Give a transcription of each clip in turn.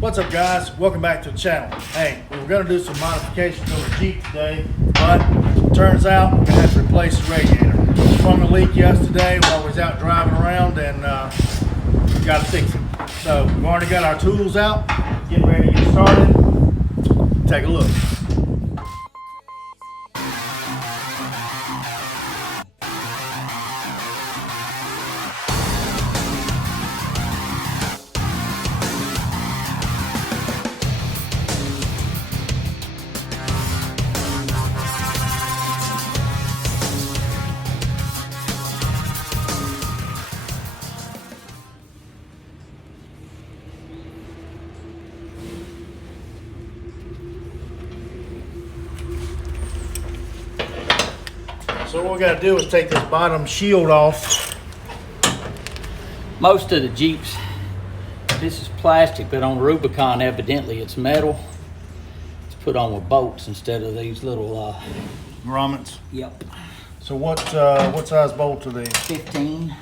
What's up, guys? Welcome back to the channel. Hey, we were going to do some modifications on the Jeep today, but turns out we're going to have to replace the radiator. Sprung a leak yesterday while we was out driving around, and we got to fix it. So we've already got our tools out, getting ready to get started. Take a look. So what we got to do is take this bottom shield off. Most of the Jeeps, this is plastic, but on Rubicon evidently it's metal. It's put on with bolts instead of these little Grommets. Yep. So what size bolt are these? 15.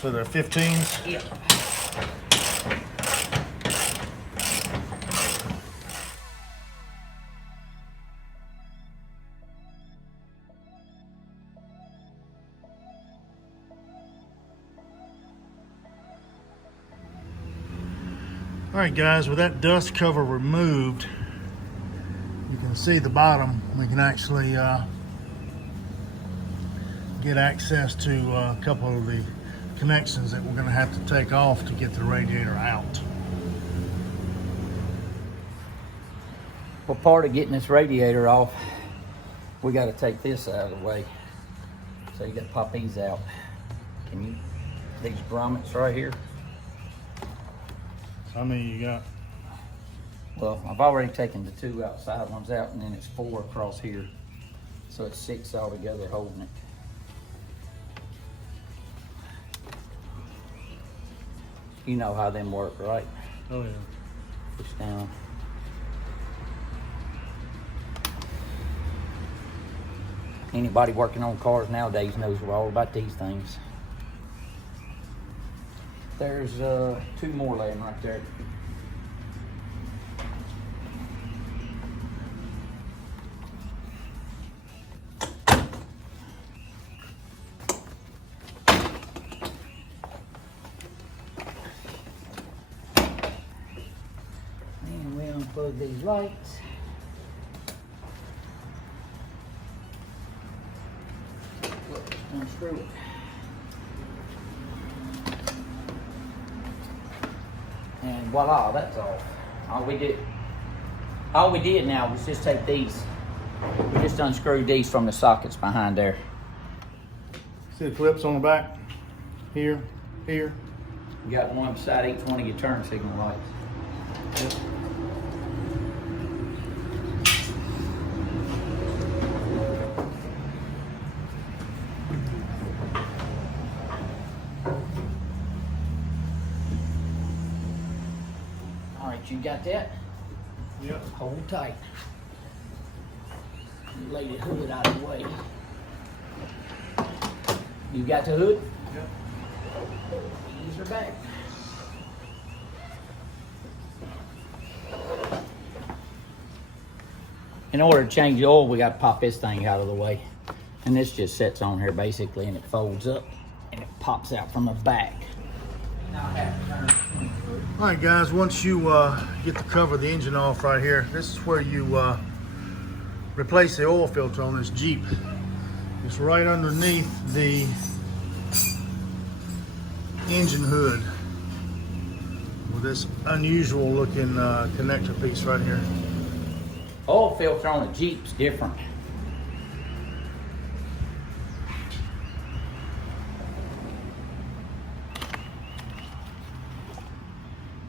So they're 15s? Yep. All right, guys, with that dust cover removed, you can see the bottom. We can actually get access to a couple of the connections that we're going to have to take off to get the radiator out. Well, part of getting this radiator off, we got to take this out of the way. So you got to pop these out. Can you? These grommets right here. How many you got? Well, I've already taken the 2 outside ones out, and then it's 4 across here. So it's 6 altogether holding it. You know how them work, right? Oh yeah. Push down. Anybody working on cars nowadays knows all about these things. There's 2 more laying right there. And we unplug these lights. Unscrew it. And voila, that's all. All we did now was just take these. We just unscrewed these from the sockets behind there. See the clips on the back? Here, here. You got one beside each one of your turn signal lights. Yep. All right, you got that? Yep. Hold tight. Lay the hood out of the way. You got the hood? Yep. Ease her back. In order to change the oil, we got to pop this thing out of the way. And this just sits on here basically, and it folds up and it pops out from the back. Now I have to turn it. All right, guys, once you get the cover of the engine off right here, this is where you replace the oil filter on this Jeep. It's right underneath the engine hood with this unusual looking connector piece right here. Oil filter on a Jeep's different.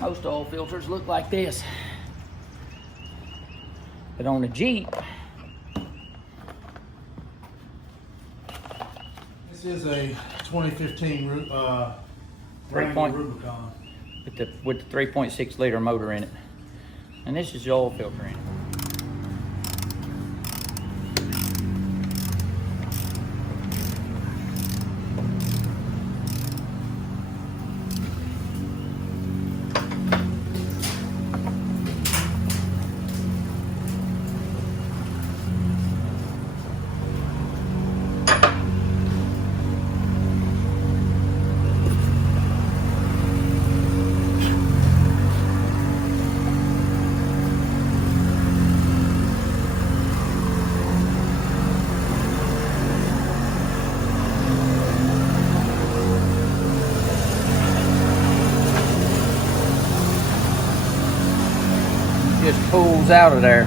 Most oil filters look like this. But on a Jeep, this is a 2015 Wrangler Rubicon with the 3.6 liter motor in it. And this is the oil filter in it. just pulls out of there.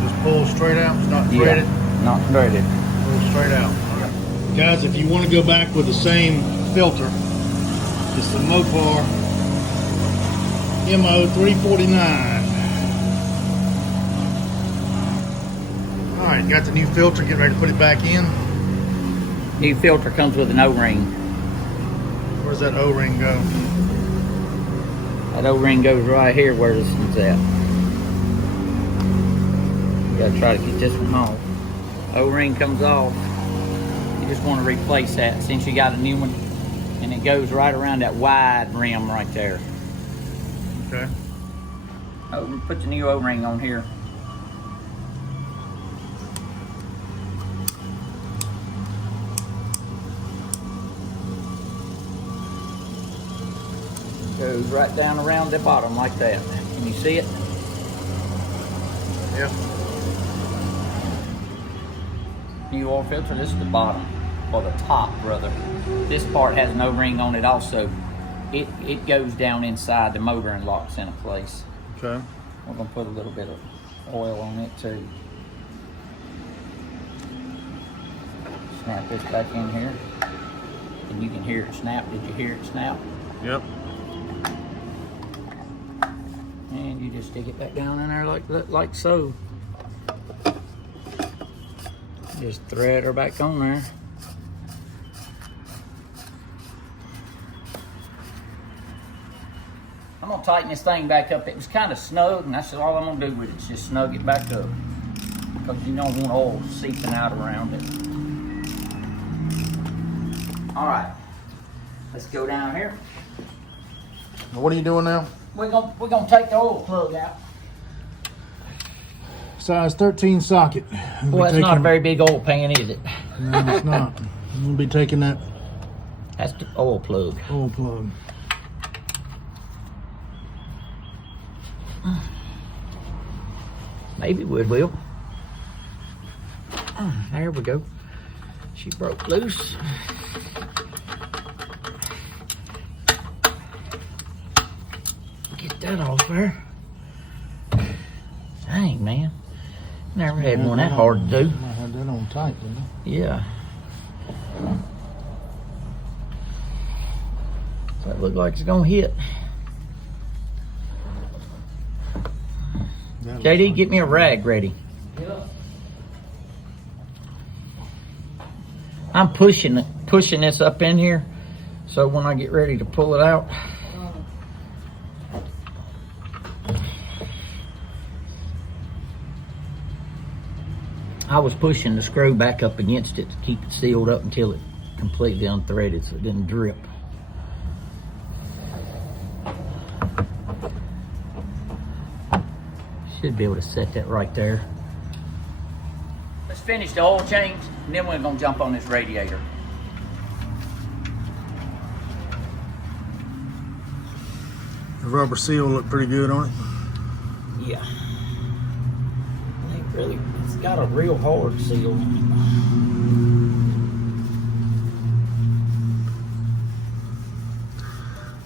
Just pull straight out, it's not threaded? Yeah, not threaded. Pull straight out. Okay. Guys, if you want to go back with the same filter, it's the Mopar MO 349. Alright, got the new filter, getting ready to put it back in. New filter comes with an O-ring. Where's that O-ring go? That O-ring goes right here where this one's at. You gotta try to get this one off. O-ring comes off. You just want to replace that since you got a new one. And it goes right around that wide rim right there. Okay. Put the new O-ring on here. Goes right down around the bottom like that. Can you see it? Yep. New oil filter, this is the bottom, or the top rather. This part has no ring on it also. It goes down inside the motor and locks into place. Okay. We're gonna put a little bit of oil on it too. Snap this back in here. And you can hear it snap. Did you hear it snap? Yep. And you just stick it back down in there like so. Just thread her back on there. I'm gonna tighten this thing back up. It was kind of snug, and that's all I'm gonna do with it, is just snug it back up. Because you don't want oil seeping out around it. All right, let's go down here. What are you doing now? We're gonna take the oil plug out. Size 13 socket. Well, that's not a very big oil pan, is it? No, it's not. I'm gonna be taking that That's the oil plug. oil plug. Maybe we will. There we go. She broke loose. Get that off there. Dang, man. Never had one that hard to do. I had that on tight, didn't I? Yeah. That look like it's gonna hit. JD, get me a rag ready. I'm pushing this up in here, so when I get ready to pull it out. I was pushing the screw back up against it to keep it sealed up until it completely unthreaded so it didn't drip. Should be able to set that right there. Let's finish the oil change, and then we're gonna jump on this radiator. The rubber seal looked pretty good on it. Yeah. Really, it's got a real hard seal.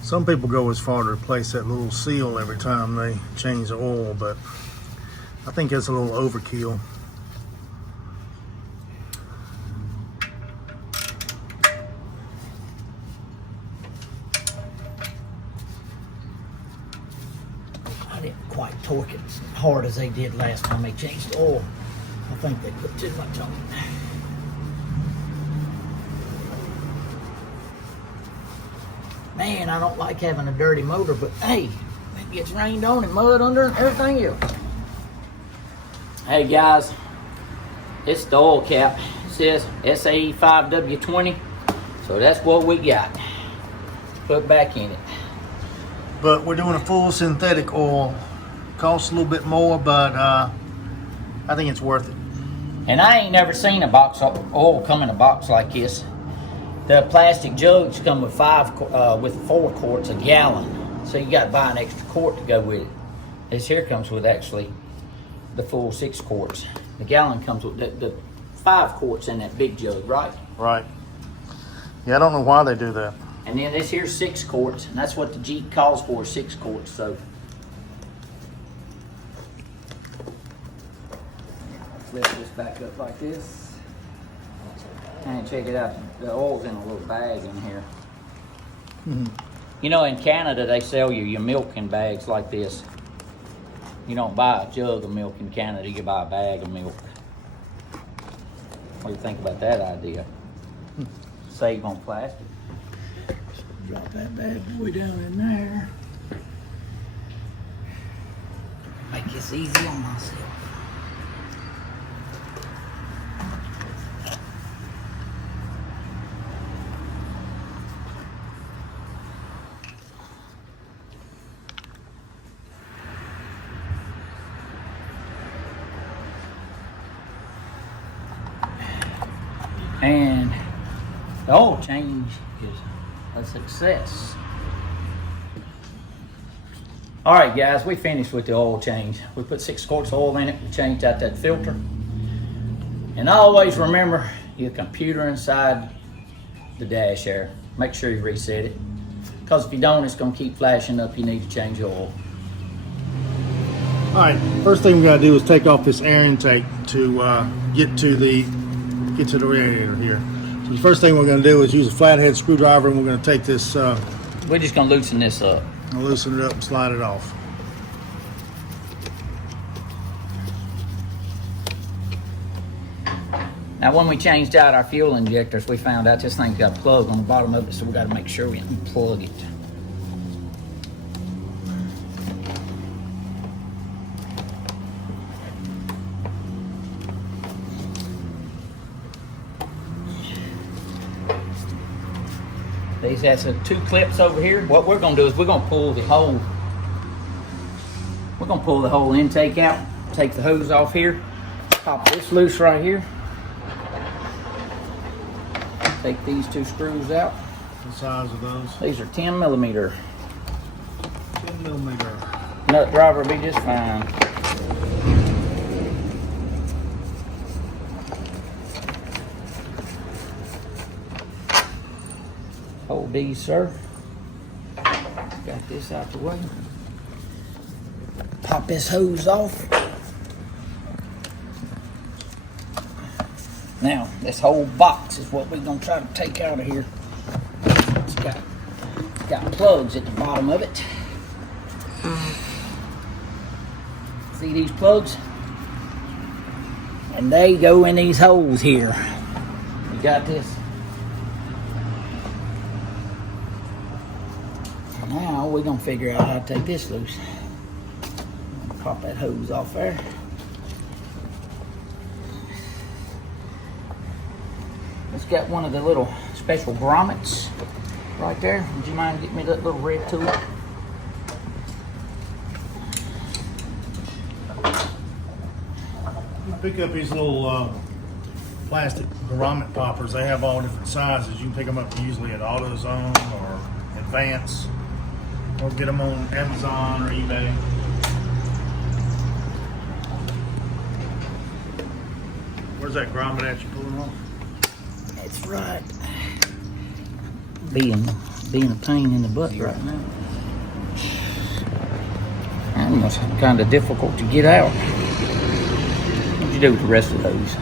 Some people go as far to replace that little seal every time they change the oil, but I think that's a little overkill. I didn't quite torque it as hard as they did last time they changed the oil. I think they put too much on it. Man, I don't like having a dirty motor, but hey, it gets rained on and mud under and everything else. Hey guys, it's the oil cap. It says SAE5W20, so that's what we got. Put back in it. But we're doing a full synthetic oil. Costs a little bit more, but I think it's worth it. And I ain't never seen a box of oil come in a box like this. The plastic jugs come with 4 quarts a gallon, so you got to buy an extra quart to go with it. This here comes with actually the full 6 quarts. The gallon comes with the 5 quarts in that big jug, right? Right. Yeah, I don't know why they do that. And then this here's 6 quarts, and that's what the Jeep calls for, 6 quarts. So lift this back up like this. And check it out, the oil's in a little bag in here. You know, in Canada, they sell you your milk in bags like this. You don't buy a jug of milk in Canada, you buy a bag of milk. What do you think about that idea? Save on plastic. Drop that bad boy down in there. Make this easy on myself. And the oil change is a success. All right, guys, we finished with the oil change. We put 6 quarts of oil in it. We changed out that filter. And always remember your computer inside the dash there. Make sure you reset it. Because if you don't, it's going to keep flashing up. You need to change the oil. All right, first thing we got to do is take off this air intake to get to the radiator here. So the first thing we're going to do is use a flathead screwdriver, and we're going to take this. We're just going to loosen this up. And loosen it up and slide it off. Now, when we changed out our fuel injectors, we found out this thing's got a plug on the bottom of it, so we got to make sure we unplug it. These has 2 clips over here. What we're going to do is we're going to pull the whole. We're going to pull the whole intake out. Take the hose off here. Pop this loose right here. Take these 2 screws out. What size are those? These are 10 millimeter. 10 millimeter. Nut driver will be just fine. Hold these, sir. Got this out the way. Pop this hose off. Now, this whole box is what we're gonna try to take out of here. It's got plugs at the bottom of it. See these plugs? And they go in these holes here. You got this? Now we're gonna figure out how to take this loose. Pop that hose off there. It's got one of the little special grommets right there. Would you mind getting me that little red tool? Pick up these little plastic grommet poppers. They have all different sizes. You can pick them up usually at AutoZone or Advance, or get them on Amazon or eBay. Where's that grommet at you pulling on? That's right. Being a pain in the butt right now. Almost kind of difficult to get out. What'd you do with the rest of those?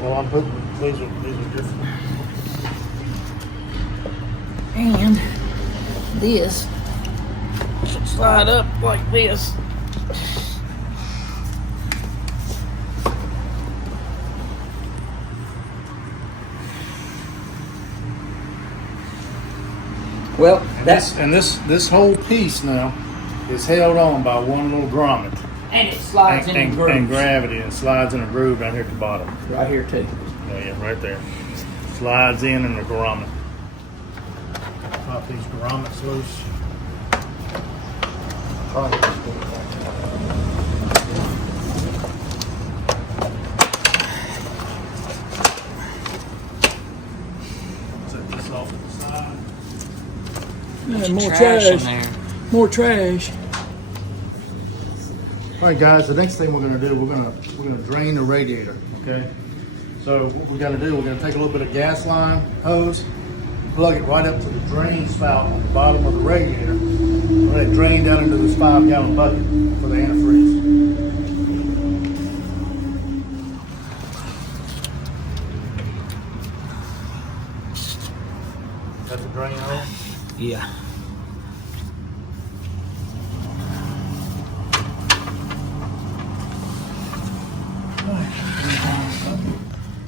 Well, I'm putting these are different. And this should slide up like this. Well, this whole piece now is held on by one little grommet. And it slides in the groove. And gravity. It slides in a groove down here at the bottom. Right here too. Yeah, right there. Slides in the grommet. Pop these grommets loose. Set this off to the side. More trash. More trash. All right, guys. The next thing we're going to do, we're going to drain the radiator. Okay. So what we're going to do, we're going to take a little bit of gas line hose, plug it right up to the drain spout on the bottom of the radiator. Let it drain down into this 5-gallon bucket for the antifreeze. Yeah.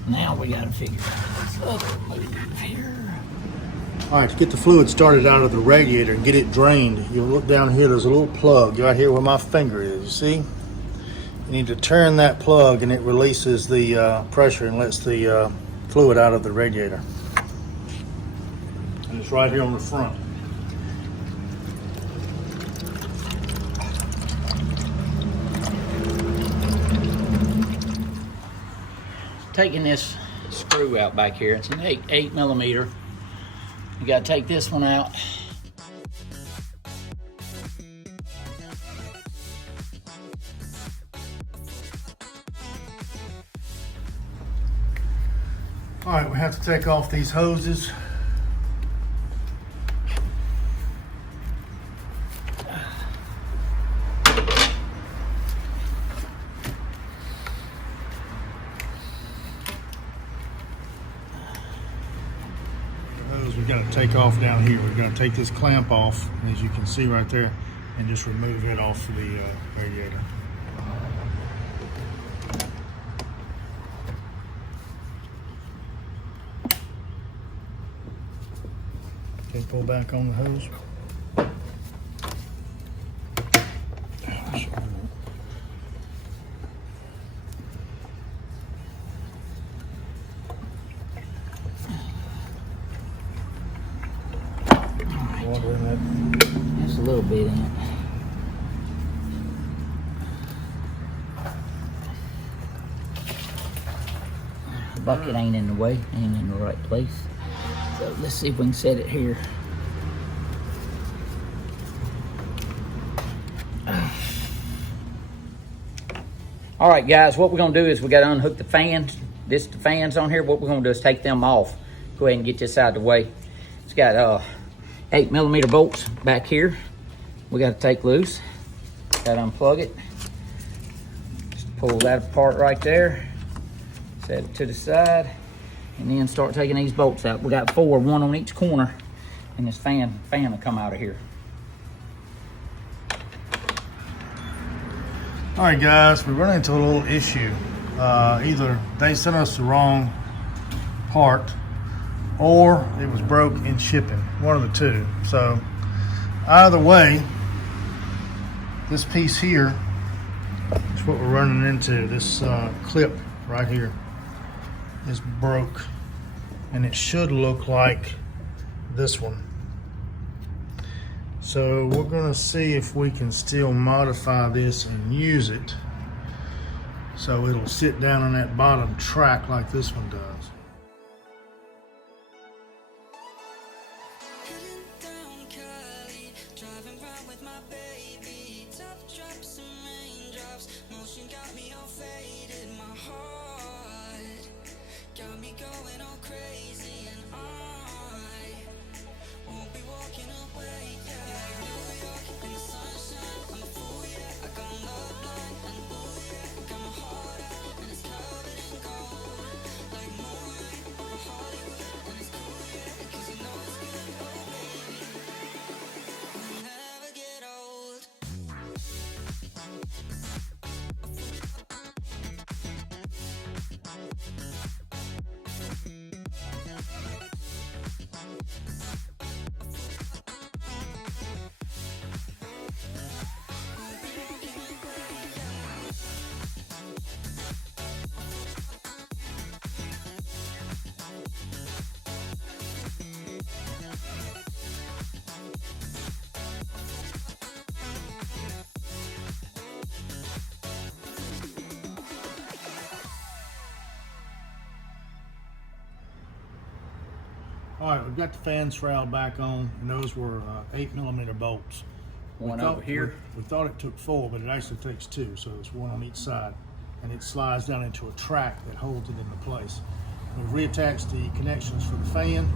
Now we gotta figure out this other move here. All right, to get the fluid started out of the radiator and get it drained, you'll look down here, there's a little plug right here where my finger is, you see? You need to turn that plug and it releases the pressure and lets the fluid out of the radiator. And it's right here on the front. Taking this screw out back here, it's an 8 millimeter. You gotta take this one out. All right, we have to take off these hoses. We've got to take off down here. We've got to take this clamp off, as you can see right there, and just remove it off the radiator. Okay, pull back on the hose. Water in that. Just a little bit in it. The bucket ain't in the way, ain't in the right place. So let's see if we can set it here. All right, guys, what we're gonna do is we gotta unhook the fans. The fans on here. What we're gonna do is take them off. Go ahead and get this out of the way. It's got 8 millimeter bolts back here. We got to take loose. Got to unplug it. Just pull that apart right there. Set it to the side, and then start taking these bolts out. We got 4, 1 on each corner, and this fan will come out of here. All right, guys, we run into a little issue. Either they sent us the wrong part, or it was broke in shipping, one of the two. So either way, this piece here is what we're running into. This clip right here is broke, and it should look like this one. So we're gonna see if we can still modify this and use it so it'll sit down on that bottom track like this one does. All right, we've got the fan shroud back on, and those were 8 millimeter bolts. One over here. We thought it took 4, but it actually takes 2, so it's 1 on each side, and it slides down into a track that holds it into place. We've reattached the connections for the fan.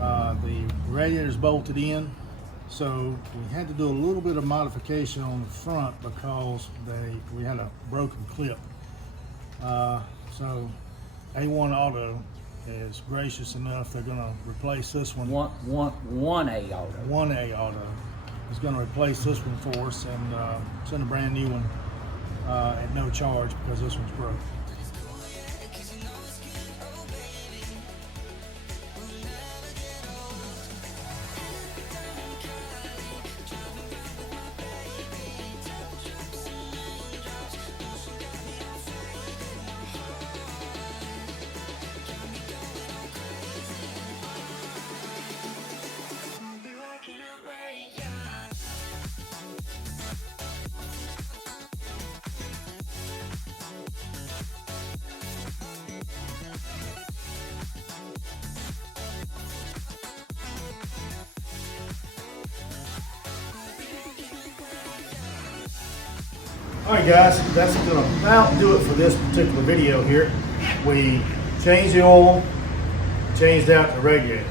The radiator's bolted in, so we had to do a little bit of modification on the front because we had a broken clip. So A1 Auto is gracious enough. They're going to replace this one. 1A auto. 1A auto is going to replace this one for us and send a brand new one at no charge because this one's broke. Alright guys, that's going to about do it for this particular video here. We changed the oil, changed out the radiator.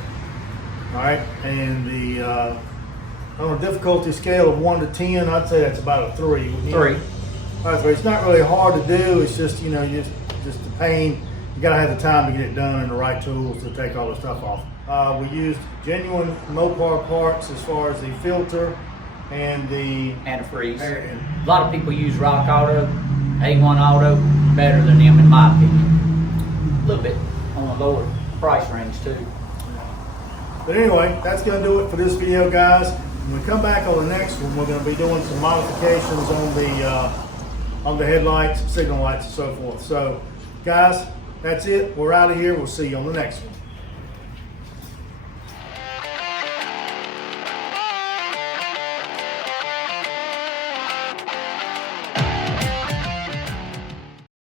Alright, and the on a difficulty scale of 1 to 10, I'd say that's about a 3. 3. About 3. It's not really hard to do, it's just, you know, just a pain. You got to have the time to get it done and the right tools to take all the stuff off. We used genuine Mopar parts as far as the filter and the Antifreeze. A lot of people use Rock Auto, A1 Auto, better than them in my opinion. A little bit on the lower price range too. But anyway, that's going to do it for this video, guys. When we come back on the next one, we're going to be doing some modifications on the headlights, signal lights, and so forth. So, guys, that's it. We're out of here. We'll see you on the next one.